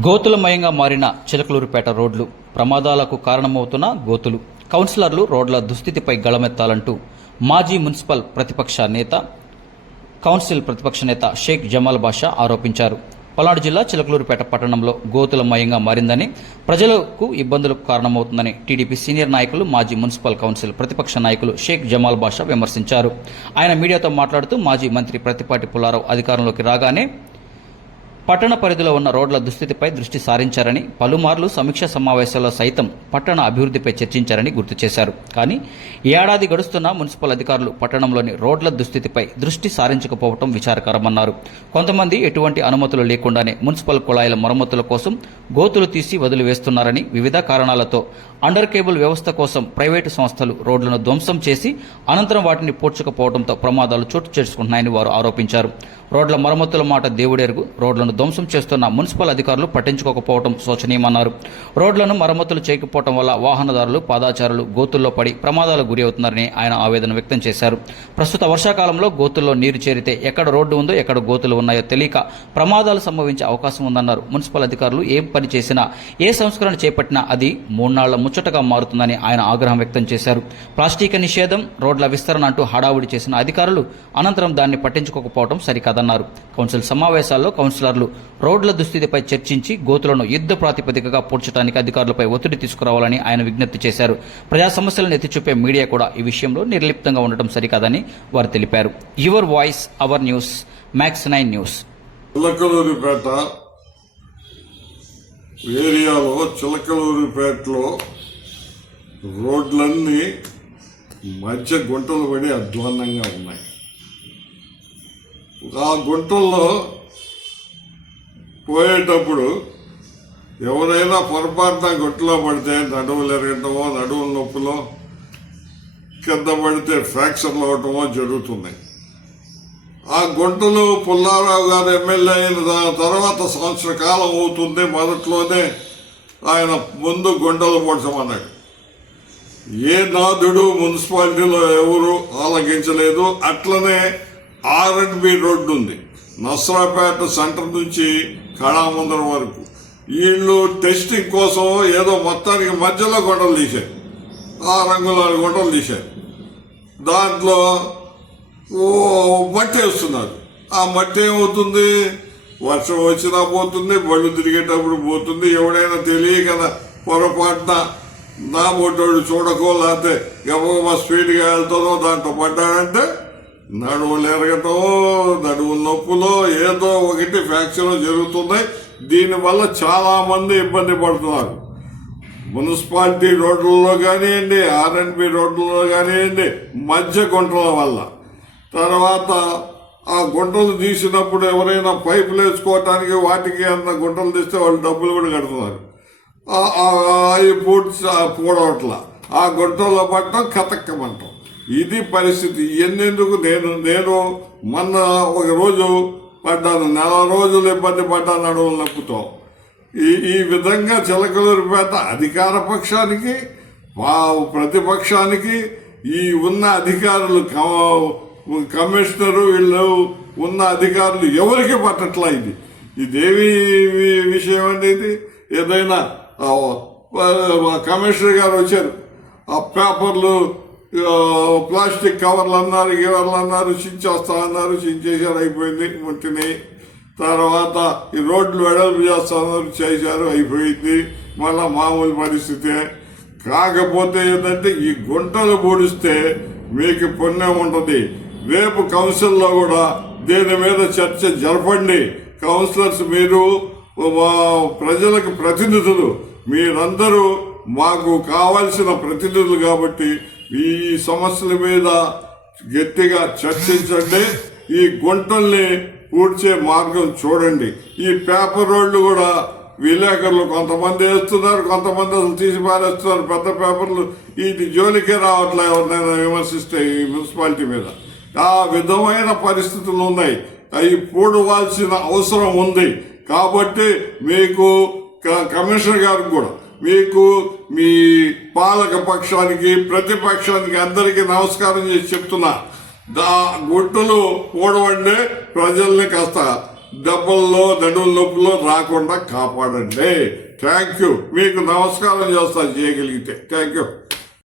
గోతులమయంగా మారిన చిలకలూరుపేట రోడ్లు ప్రమాదాలకు కారణమవుతున్న గోతులు. కౌన్సిలర్లు రోడ్ల దుస్థితిపై గళమెత్తాలంటూ మాజీ మున్సిపల్ ప్రతిపక్ష నేత కౌన్సిల్ ప్రతిపక్ష నేత షేక్ జమాల్ బాషా ఆరోపించారు. పల్నాడు జిల్లా చిలకలూరుపేట పట్టణంలో గోతులమయంగా మారిందని ప్రజలకు ఇబ్బందులకు కారణమవుతుందని టీడీపీ సీనియర్ నాయకులు మాజీ మున్సిపల్ కౌన్సిల్ ప్రతిపక్ష నాయకులు షేక్ జమాల్ బాషా విమర్శించారు. ఆయన మీడియాతో మాట్లాడుతూ మాజీ మంత్రి ప్రతిపాటి పుల్లారావు అధికారంలోకి రాగానే పట్టణ పరిధిలో ఉన్న రోడ్ల దుస్థితిపై దృష్టి సారించారని పలుమార్లు సమీక్ష సమావేశాల్లో సైతం పట్టణ అభివృద్ధిపై చర్చించారని గుర్తు చేశారు. కానీ ఏడాది గడుస్తున్న మున్సిపల్ అధికారులు పట్టణంలోని రోడ్ల దుస్థితిపై దృష్టి సారించకపోవడం విచారకరమన్నారు. కొంతమంది ఎటువంటి అనుమతులు లేకుండానే మున్సిపల్ కుళాయిల మరమ్మతుల కోసం గోతులు తీసి వదిలివేస్తున్నారని వివిధ కారణాలతో అండర్ కేబుల్ వ్యవస్థ కోసం ప్రైవేటు సంస్థలు రోడ్లను ధ్వంసం చేసి అనంతరం వాటిని పూడ్చకపోవడంతో ప్రమాదాలు చోటు చేసుకుంటున్నాయని వారు ఆరోపించారు. రోడ్ల మరమ్మతుల మాట దేవుడెరుగు. రోడ్లను ధ్వంసం చేస్తున్న మున్సిపల్ అధికారులు పట్టించుకోకపోవడం శోచనీయమన్నారు. రోడ్లను మరమ్మతులు చేయకపోవడం వల్ల వాహనదారులు పాదాచారులు గోతుల్లో పడి ప్రమాదాలకు గురి అవుతున్నారని ఆయన ఆవేదన వ్యక్తం చేశారు. ప్రస్తుత వర్షాకాలంలో గోతుల్లో నీరు చేరితే ఎక్కడ రోడ్డు ఉందో ఎక్కడ గోతులు ఉన్నాయో తెలియక ప్రమాదాలు సంభవించే అవకాశం ఉందన్నారు. మున్సిపల్ అధికారులు ఏం పని చేసినా ఏ సంస్కరణ చేపట్టినా అది మూడునాళ్ళ ముచ్చటగా మారుతుందని ఆయన ఆగ్రహం వ్యక్తం చేశారు. ప్లాస్టిక్ నిషేధం రోడ్ల విస్తరణ అంటూ హడావుడి చేసిన అధికారులు అనంతరం దాన్ని పట్టించుకోకపోవడం సరికాదన్నారు కౌన్సిల్ సమావేశాల్లో కౌన్సిలర్లు రోడ్ల దుస్థితిపై చర్చించి గోతులను యుద్ధ ప్రాతిపదికగా పూడ్చడానికి అధికారులపై ఒత్తిడి తీసుకురావాలని ఆయన విజ్ఞప్తి చేశారు. ప్రజా సమస్యలను ఎత్తిచూపే మీడియా కూడా ఈ విషయంలో నిర్లిప్తంగా ఉండటం సరికాదని వారు తెలిపారు. Your voice our news max nine news. Chilakaluripeta ఏరియాలో చిలకలూరిపేటలో రోడ్లన్నీ మధ్య గుంటలు పడి అధ్వాన్నంగా ఉన్నాయి. ఆ గుంటల్లో పోయేటప్పుడు ఎవరైనా పొరపాటున గుంటలో పడితే నడువులు ఎరగటమో నడువుల నొప్పులో కింద పడితే ఫ్రాక్చర్లు అవటమో జరుగుతున్నాయి. ఆ గుంటలు పుల్లారావు గారు ఎమ్మెల్యే అయిన దాని తర్వాత సంవత్సర కాలం అవుతుంది మొదట్లోనే ఆయన ముందు గుంటలు పొడచమన్నాడు. ఏ నాదుడు మున్సిపాలిటీలో ఎవరు ఆలకించలేదు అట్లనే ఆర్ అండ్ బి రోడ్డు ఉంది. నసరాపేట సెంటర్ నుంచి కళాముందరం వరకు. వీళ్ళు టెస్టింగ్ కోసం ఏదో మొత్తానికి మధ్యలో గొడవలు తీశారు. ఆ రంగులో గొడవలు తీశారు. దాంట్లో ఓ మట్టి వేస్తున్నారు. ఆ మట్టి ఏమవుతుంది? వర్షం వచ్చినా పోతుంది బళ్ళు తిరిగేటప్పుడు పోతుంది. ఎవడైనా తెలియక పొరపాటున నా బొట్టోడు చూడకో లేకపోతే గబగబా స్పీడ్గా వెళ్తానో దాంట్లో పడ్డాడంటే నడువులు ఎరగటం నడువు నొప్పులో ఏదో ఒకటి ఫ్యాక్చర్ జరుగుతున్నాయి దీనివల్ల చాలా మంది ఇబ్బంది పడుతున్నారు. మున్సిపాలిటీ రోడ్లలో కానివ్వండి ఆర్ఎండ్బి రోడ్లలో కానివ్వండి మధ్య గుంటల వల్ల. తర్వాత ఆ గుంటలు తీసినప్పుడు ఎవరైనా పైపులు వేసుకోవటానికి వాటికి అన్న గుంటలు తీస్తే వాళ్ళు డబ్బులు కూడా కడుతున్నారు. అవి పూడ్చి పూడవట్ల. ఆ గుంటల్లో పట్టడం కతక్కమంటాం ఇది పరిస్థితి. ఎన్నెందుకు నేను నేను మొన్న ఒక రోజు పడ్డాను. నెల రోజులు ఇబ్బంది పడ్డాను అడవులు నొప్పుతాం ఈ ఈ విధంగా చిలకలూరిపేట అధికార పక్షానికి వా- ప్రతిపక్షానికి ఈ ఉన్న అధికారులు కమిషనరు వీళ్ళు ఉన్న అధికారులు ఎవరికి పట్టట్లా ఇది ఇదేమి విషయం అండి ఇది? ఏదైనా కమిషనర్ గారు వచ్చారు. ఆ పేపర్లు ప్లాస్టిక్ కవర్లు అన్నారు గీవర్లు అన్నారు చించేస్తా అన్నారు చించేసారు అయిపోయింది ముట్టినాయి తర్వాత ఈ రోడ్లు వెడల్పు చేస్తున్నారు చేశారు అయిపోయింది. మళ్ళా మామూలు పరిస్థితే. కాకపోతే ఏంటంటే ఈ గుంటలు పూడిస్తే మీకు పుణ్యం ఉంటుంది. రేపు కౌన్సిల్లో కూడా దీని మీద చర్చ జరపండి. కౌన్సిలర్స్ మీరు మా ప్రజలకు ప్రతినిధులు. మీరందరూ మాకు కావాల్సిన ప్రతినిధులు కాబట్టి ఈ సమస్యల మీద గట్టిగా చర్చించండి. ఈ గుంటల్ని పూడ్చే మార్గం చూడండి. ఈ పేపర్ రోడ్లు కూడా విలేకరులు కొంతమంది వేస్తున్నారు కొంతమంది అసలు తీసి పారేస్తున్నారు. పెద్ద పేపర్లు ఇది జోలికే రావట్లే ఎవరినైనా విమర్శిస్తే ఈ మున్సిపాలిటీ మీద. ఆ విధమైన పరిస్థితులు ఉన్నాయి. అవి పూడవాల్సిన అవసరం ఉంది. కాబట్టి మీకు క- కమిషనర్ గారికి కూడా మీకు మీ పాలక పక్షానికి ప్రతిపక్షానికి అందరికీ నమస్కారం చేసి చెప్తున్నా. దా గుట్టులు కూడవండి ప్రజల్ని కాస్త దెబ్బల్లో నడువుల నొప్పులో రాకుండా కాపాడండి. థ్యాంక్ యూ మీకు నమస్కారం చేస్తా చేయగలిగితే. Thank you